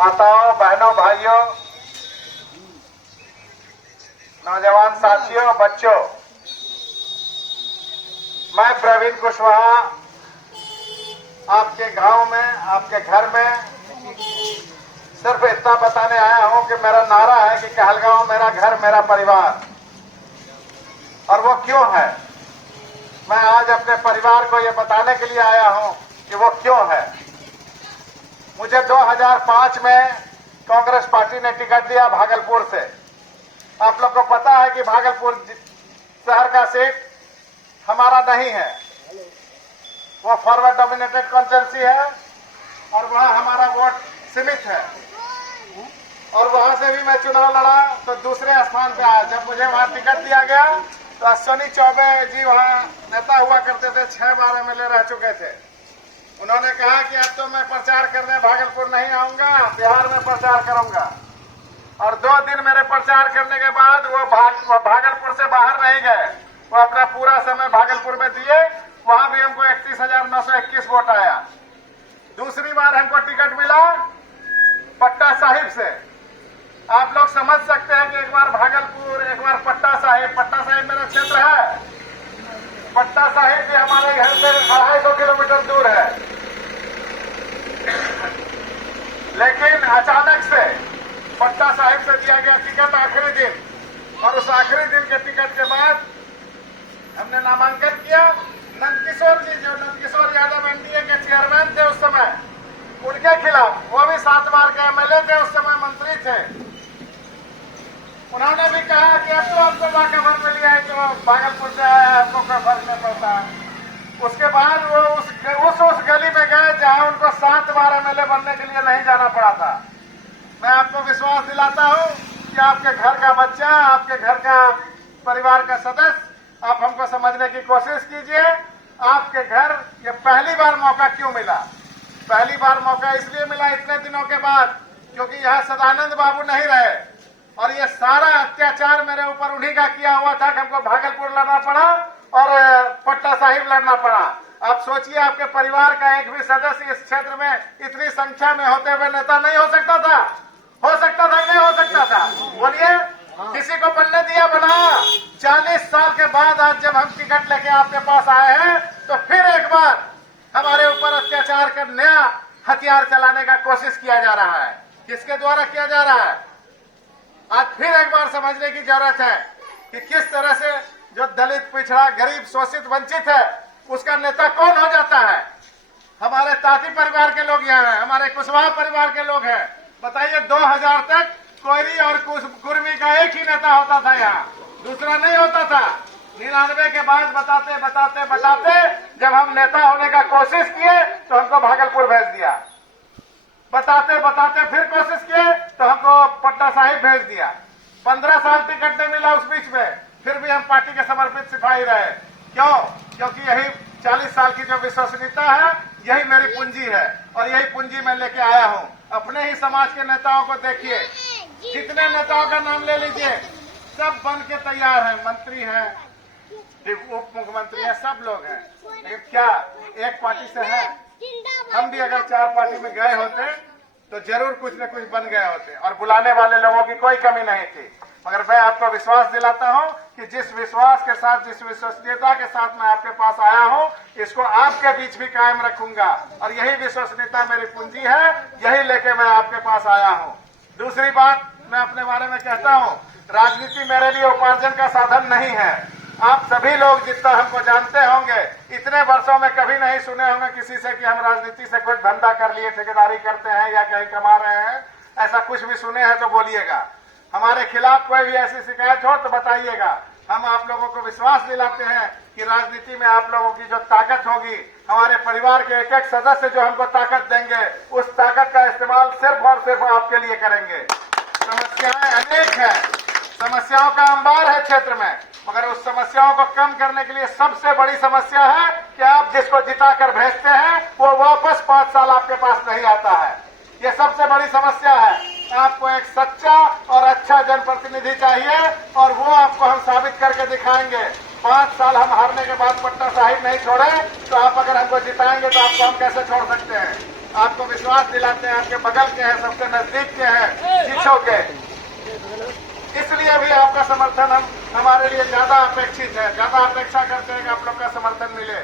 माताओं, बहनों, भाइयों, नौजवान साथियों, बच्चों, मैं प्रवीण कुशवाहा आपके गांव में, आपके घर में सिर्फ इतना बताने आया हूं कि मेरा नारा है कि कहलगांव मेरा घर, मेरा परिवार। और वो क्यों है, मैं आज अपने परिवार को ये बताने के लिए आया हूं कि वो क्यों है। मुझे 2005 में कांग्रेस पार्टी ने टिकट दिया भागलपुर से। आप लोग को पता है कि भागलपुर शहर का सीट हमारा नहीं है, वो फॉरवर्ड डोमिनेटेड कॉन्स्टिट्यूंसी है और वहां हमारा वोट सीमित है। और वहां से भी मैं चुनाव लड़ा तो दूसरे स्थान पे आया। जब मुझे वहां टिकट दिया गया तो अश्विनी चौबे जी वहां नेता हुआ करते थे, 6 बार एमएलए रह चुके थे। उन्होंने कहा कि अब तो मैं प्रचार करने भागलपुर नहीं आऊंगा, बिहार में प्रचार करूंगा। और 2 दिन मेरे प्रचार करने के बाद वो भागलपुर से बाहर नहीं गए, वो अपना पूरा समय भागलपुर में दिए। वहां भी हमको 31,921 वोट आया। दूसरी बार हमको टिकट मिला पट्टा साहिब से। आप लोग समझ सकते हैं कि एक बार भागलपुर, एक बार पट्टा साहिब। पट्टा साहिब मेरा क्षेत्र है, पट्टा साहिब भी हमारे घर से 250 किलोमीटर दूर है। लेकिन अचानक से पट्टा साहिब से दिया गया टिकट आखिरी दिन, और उस आखिरी दिन के टिकट के बाद हमने नामांकन किया। नंदकिशोर जी, जो नंदकिशोर यादव एनडीए के चेयरमैन थे उस समय, उनके खिलाफ, वो भी 7 बार के एमएलए थे, उस समय मंत्री थे। उन्होंने भी कहा कि अब तो आपको वाकबर में लिया है, तो भागलपुर से आया है, आपको कोई फर्क नहीं पड़ता है। उसके बाद वो उस गली में गए जहां उनको 7 बार एमएलए बनने के लिए नहीं जाना पड़ा था। मैं आपको विश्वास दिलाता हूं कि आपके घर का बच्चा, आपके घर का परिवार का सदस्य, आप हमको समझने की कोशिश कीजिए। आपके घर ये पहली बार मौका क्यों मिला? पहली बार मौका इसलिए मिला इतने दिनों के बाद क्योंकि यहाँ सदानंद बाबू नहीं रहे, और ये सारा अत्याचार मेरे ऊपर उन्हीं का किया हुआ था कि हमको भागलपुर लड़ना पड़ा और पट्टा साहिब लड़ना पड़ा। आप सोचिए, आपके परिवार का एक भी सदस्य इस क्षेत्र में इतनी संख्या में होते हुए नेता नहीं हो सकता था? हो सकता था, नहीं हो सकता था? बोलिए, किसी को बनने दिया बना। 40 साल के बाद आज जब हम टिकट लेके आपके पास आए हैं तो फिर एक बार हमारे ऊपर अत्याचार कर नया हथियार चलाने का कोशिश किया जा रहा है। किसके द्वारा किया जा रहा है? आज फिर एक बार समझने की जरूरत है कि किस तरह से जो दलित, पिछड़ा, गरीब, शोषित, वंचित है, उसका नेता कौन हो जाता है। हमारे ताती परिवार के लोग यहाँ हैं, हमारे कुशवाहा परिवार के लोग हैं। बताइए, 2000 तक कोयरी और कुर्मी का एक ही नेता होता था, यहाँ दूसरा नहीं होता था। 99 के बाद बताते बताते बताते जब हम नेता होने का कोशिश किए तो हमको भागलपुर भेज दिया। बताते बताते फिर कोशिश किए तो हमको पट्टा साहिब भेज दिया। 15 साल टिकट नहीं मिला उस बीच में, फिर भी हम पार्टी के समर्पित सिपाही रहे। क्यों? क्योंकि यही 40 साल की जो विश्वसनीयता है, यही मेरी पूंजी है, और यही पूंजी मैं लेके आया हूं। अपने ही समाज के नेताओं को देखिए, जितने नेताओं का नाम ले लीजिए, सब बन के तैयार हैं। मंत्री हैं, उप मुख्यमंत्री हैं, सब लोग हैं। लेकिन क्या एक पार्टी से है? हम भी अगर 4 पार्टी में गए होते तो जरूर कुछ न कुछ बन गए होते, और बुलाने वाले लोगों की कोई कमी नहीं थी। मगर मैं आपको विश्वास दिलाता हूं कि जिस विश्वास के साथ, जिस विश्वसनीयता के साथ मैं आपके पास आया हूं, इसको आपके बीच भी कायम रखूंगा। और यही विश्वसनीयता मेरी पूंजी है, यही लेके मैं आपके पास आया हूं। दूसरी बात मैं अपने बारे में कहता हूं, राजनीति मेरे लिए उपार्जन का साधन नहीं है। आप सभी लोग जितना हमको जानते होंगे, इतने वर्षों में कभी नहीं सुने होंगे किसी से कि हम राजनीति से कुछ धंधा कर लिए, ठेकेदारी करते हैं या कहीं कमा रहे हैं। ऐसा कुछ भी सुने हैं तो बोलिएगा। हमारे खिलाफ कोई भी ऐसी शिकायत हो तो बताइएगा। हम आप लोगों को विश्वास दिलाते हैं कि राजनीति में आप लोगों की जो ताकत होगी, हमारे परिवार के एक एक सदस्य जो हमको ताकत देंगे, उस ताकत का इस्तेमाल सिर्फ और सिर्फ आपके लिए करेंगे। समस्याएं अनेक हैं, समस्याओं का अंबार है क्षेत्र में, मगर उस समस्याओं को कम करने के लिए सबसे बड़ी समस्या है कि आप जिसको जिताकर भेजते हैं वो वापस 5 साल आपके पास नहीं आता है। ये सबसे बड़ी समस्या है। आपको एक सच्चा और अच्छा जनप्रतिनिधि चाहिए, और वो आपको हम साबित करके दिखाएंगे। 5 साल हम हारने के बाद पट्टा साहिब नहीं छोड़े तो आप अगर हमको जिताएंगे तो आपको हम कैसे छोड़ सकते हैं। आपको विश्वास दिलाते हैं, आपके बगल के हैं, सबसे नजदीक के हैं, शिक्षों के, इसलिए भी आपका समर्थन हमारे लिए ज्यादा अपेक्षित है, ज्यादा अपेक्षा करते हैं कि आप लोग का समर्थन मिले।